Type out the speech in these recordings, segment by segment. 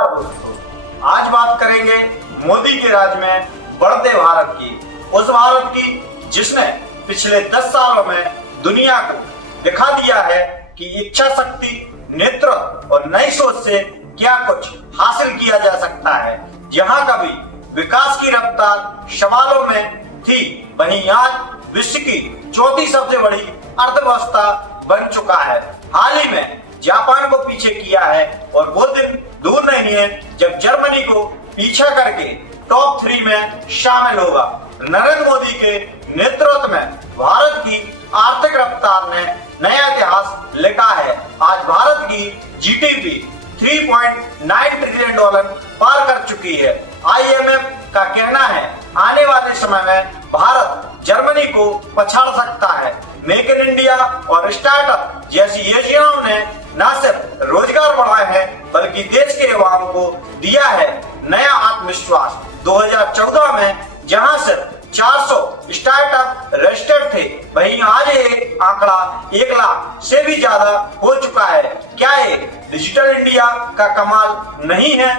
दोस्तों, आज बात करेंगे मोदी के राज में बढ़ते भारत की, उस भारत की जिसने पिछले 10 सालों में दुनिया को दिखा दिया है कि इच्छा शक्ति, नेतृत्व और नई सोच से क्या कुछ हासिल किया जा सकता है। जहां कभी विकास की रफ्तार सवालों में थी, वहीं आज विश्व की चौथी सबसे बड़ी अर्थव्यवस्था बन चुका है। हाल ही में जापान को पीछे किया है और वो दिन दूर नहीं है जब जर्मनी को पीछा करके टॉप 3 में शामिल होगा। नरेंद्र मोदी के नेतृत्व में भारत की आर्थिक रफ्तार ने नया इतिहास लिखा है। आज भारत की जीडीपी $3.9 ट्रिलियन पार कर चुकी है। IMF का कहना है आने वाले समय में भारत जर्मनी को पछाड़ सकता है। मेक इन इंडिया और स्टार्टअप जैसी योजनाओं ने न सिर्फ रोजगार बढ़ाए हैं बल्कि देश के युवाओं को दिया है नया आत्मविश्वास। 2014 में जहां सिर्फ 400 स्टार्टअप रजिस्टर्ड थे, वहीं आज ये आंकड़ा 1 लाख से भी ज्यादा हो चुका है। क्या ये डिजिटल इंडिया का कमाल नहीं है?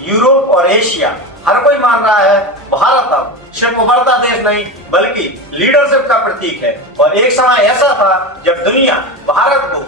यूरोप और एशिया हर कोई मान रहा है भारत अब सिर्फ उभरता देश नहीं बल्कि लीडरशिप का प्रतीक है। और एक समय ऐसा था जब दुनिया भारत को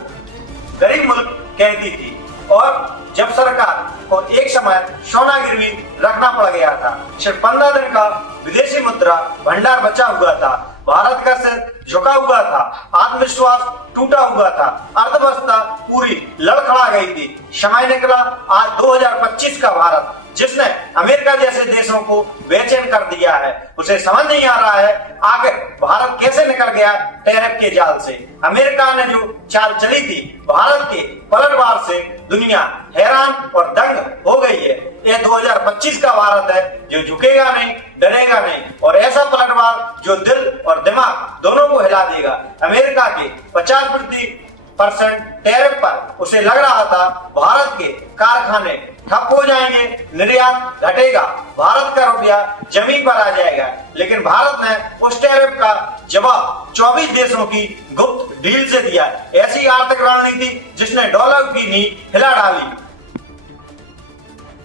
गरीब मुल्क कहती थी और जब सरकार को एक समय सोना गिरवी रखना पड़ गया था। सिर्फ 15 दिन का विदेशी मुद्रा भंडार बचा हुआ था, भारत का सिर झुका हुआ था, आत्मविश्वास टूटा हुआ था, अर्थव्यवस्था पूरी लड़खड़ा गई थी। समय निकला आज 2025 का भारत, जिसने अमेरिका जैसे देशों को बेचैन कर दिया है। उसे समझ नहीं आ रहा है आखिर भारत कैसे निकल गया टैरिफ के जाल से। अमेरिका ने जो चाल चली थी भारत के पलटवार से दुनिया हैरान और दंग हो गई है। ये 2025 का भारत है जो झुकेगा नहीं, डरेगा नहीं और ऐसा पलटवार जो दिल और दिमाग दोनों को हिला देगा। अमेरिका के 50% टैरिफ पर उसे लग रहा था भारत के कारखाने ठप हो जाएंगे, निर्यात घटेगा, भारत का रुपया जमीन पर आ जाएगा। लेकिन भारत ने उस टैरिफ का जवाब 24 देशों की गुप्त डील से दिया। ऐसी आर्थिक रणनीति जिसने डॉलर की नींव हिला डाली।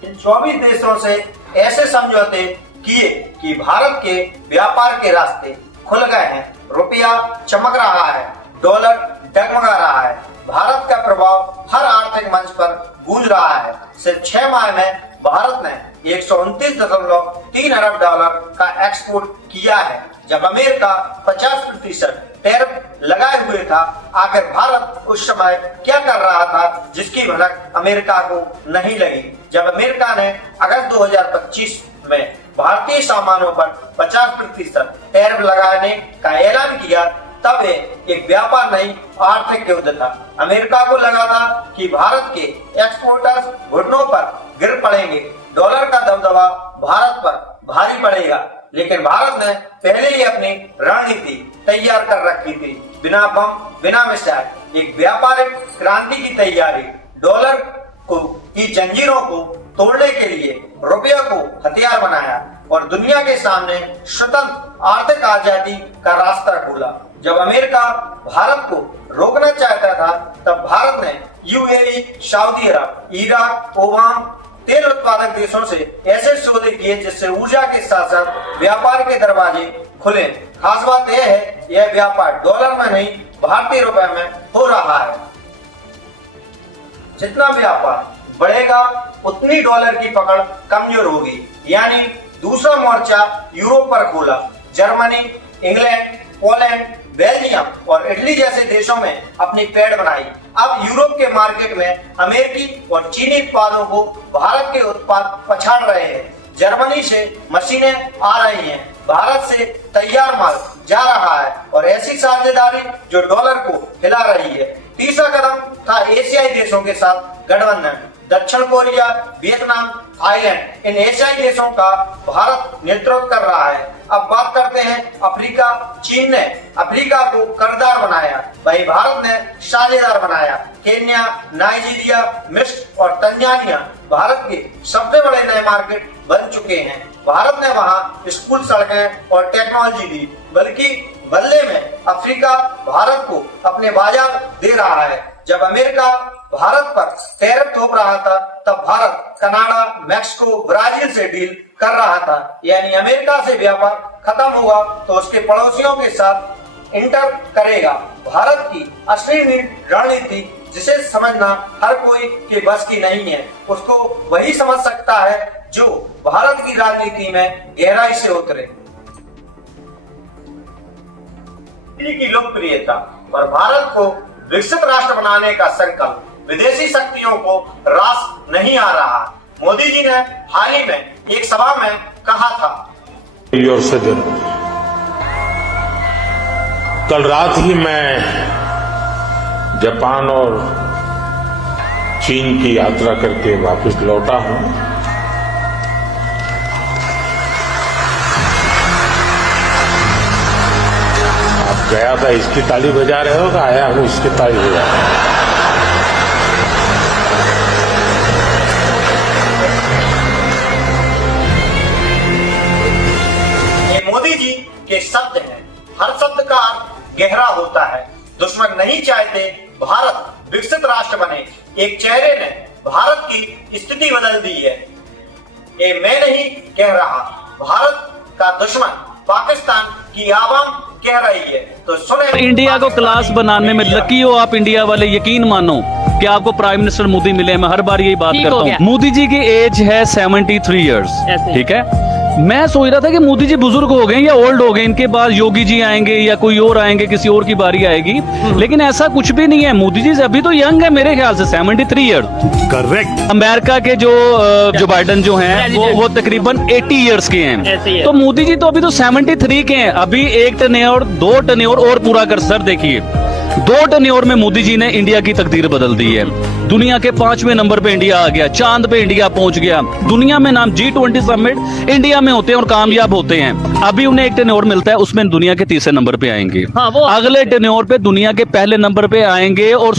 इन 24 देशों से ऐसे समझौते किए कि भारत के व्यापार के रास्ते खुल गए हैं, रुपया चमक रहा है, डॉलर डगमगा रहा है। भारत का प्रभाव हर आर्थिक मंच पर गूंज रहा है। सिर्फ 6 माह में भारत ने $129.3 अरब का एक्सपोर्ट किया है। जब अमेरिका 50% टैरिफ लगाए हुए था, आखिर भारत उस समय क्या कर रहा था जिसकी भनक अमेरिका को नहीं लगी। जब अमेरिका ने अगस्त 2025 में भारतीय सामानों पर 50% टैरिफ लगाने का ऐलान किया, तब एक व्यापार नहीं आर्थिक युद्ध था। अमेरिका को लगा था कि भारत के एक्सपोर्टर्स घुटनों पर गिर पड़ेंगे, डॉलर का दबदबा भारत पर भारी पड़ेगा। लेकिन भारत ने पहले ही अपनी रणनीति तैयार कर रखी थी। बिना बम, बिना मिसाइल, एक व्यापारिक क्रांति की तैयारी। डॉलर की जंजीरों को तोड़ने के लिए रुपये को हथियार बनाया और दुनिया के सामने स्वतंत्र आर्थिक आजादी का रास्ता खोला। जब अमेरिका भारत को रोकना चाहता था, तब भारत ने UAE, सऊदी अरब, इराक, ओमान तेल उत्पादक देशों से ऐसे सौदे किए जिससे ऊर्जा के साथ साथ व्यापार के दरवाजे खुले। खास बात यह है, यह व्यापार डॉलर में नहीं भारतीय रुपए में हो रहा है। जितना व्यापार बढ़ेगा उतनी डॉलर की पकड़ कमजोर होगी। यानी दूसरा मोर्चा यूरोप पर खोला। जर्मनी, इंग्लैंड, पोलैंड, बेल्जियम और इटली जैसे देशों में अपनी पैठ बनाई। अब यूरोप के मार्केट में अमेरिकी और चीनी उत्पादों को भारत के उत्पाद पछाड़ रहे हैं। जर्मनी से मशीनें आ रही हैं, भारत से तैयार माल जा रहा है और ऐसी साझेदारी जो डॉलर को हिला रही है। तीसरा कदम था एशियाई देशों के साथ गठबंधन। दक्षिण कोरिया, वियतनाम, थाईलैंड, इन एशियाई देशों का भारत नेतृत्व कर रहा है। अब बात करते हैं अफ्रीका। चीन ने अफ्रीका को कर्जदार बनाया, वहीं भारत ने साझेदार बनाया। केन्या, नाइजीरिया, मिस्र और तंजानिया भारत के सबसे बड़े नए मार्केट बन चुके हैं। भारत ने वहां स्कूल, सड़कें और टेक्नोलॉजी दी, बल्कि बदले में अफ्रीका भारत को अपने बाजार दे रहा है। जब अमेरिका भारत पर टैरिफ थोप रहा था, तब भारत कनाडा, मैक्सिको, ब्राजील से डील कर रहा था। यानी अमेरिका से व्यापार खत्म हुआ तो उसके पड़ोसियों के साथ इंटर करेगा। भारत की असली रणनीति जिसे समझना हर कोई के बस की नहीं है, उसको वही समझ सकता है जो भारत की राजनीति में गहराई से उतरे। की लोकप्रियता और भारत को विकसित राष्ट्र बनाने का संकल्प विदेशी शक्तियों को रास नहीं आ रहा। मोदी जी ने हाल ही में एक सभा में कहा था, कल रात ही मैं जापान और चीन की यात्रा करके वापस लौटा हूं। आप गया था इसकी ताली बजा रहे हो, आया हूं इसकी ताली बजा रहे हो। मोदी जी के शब्द हैं, हर शब्द का अर्थ गहरा होता है। दुश्मन नहीं चाहते भारत विकसित राष्ट्र बने। एक चेहरे ने भारत की स्थिति बदल दी है। ये मैं नहीं कह रहा, भारत का दुश्मन पाकिस्तान की आवाम कह रही है। तो सुने, इंडिया को क्लास बनाने में लकी हो आप इंडिया वाले, यकीन मानो कि आपको प्राइम मिनिस्टर मोदी मिले। मैं हर बार यही बात करता हूँ। मोदी जी की एज है 73 इयर्स, ठीक है। मैं सोच रहा था कि मोदी जी बुजुर्ग हो गए या ओल्ड हो गए, इनके बाद योगी जी आएंगे या कोई और आएंगे, किसी और की बारी आएगी, लेकिन ऐसा कुछ भी नहीं है। मोदी जी अभी तो यंग है, मेरे ख्याल से 73 ईयर्स। करेक्ट। अमेरिका के जो बाइडन जो हैं वो तकरीबन 80 इयर्स के हैं। तो मोदी जी तो अभी तो 73 के हैं। अभी एक टेन्योर, 2 टेन्योर और पूरा कर। सर देखिए, 2 टेन्योर में मोदी जी ने इंडिया की तकदीर बदल दी है। दुनिया के 5वें नंबर पे इंडिया आ गया, चांद पे इंडिया पहुंच गया। दुनिया में नाम G20 समिट इंडिया में होते हैं और कामयाब होते हैं। अभी उन्हें एक टेन्योर मिलता है, उसमें दुनिया के 3रे नंबर पे आएंगे। अगले टेन्योर पे दुनिया के पहले नंबर पे आएंगे। और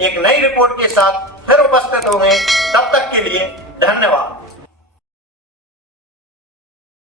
एक नई रिपोर्ट के साथ फिर उपस्थित होंगे। तब तक के लिए धन्यवाद।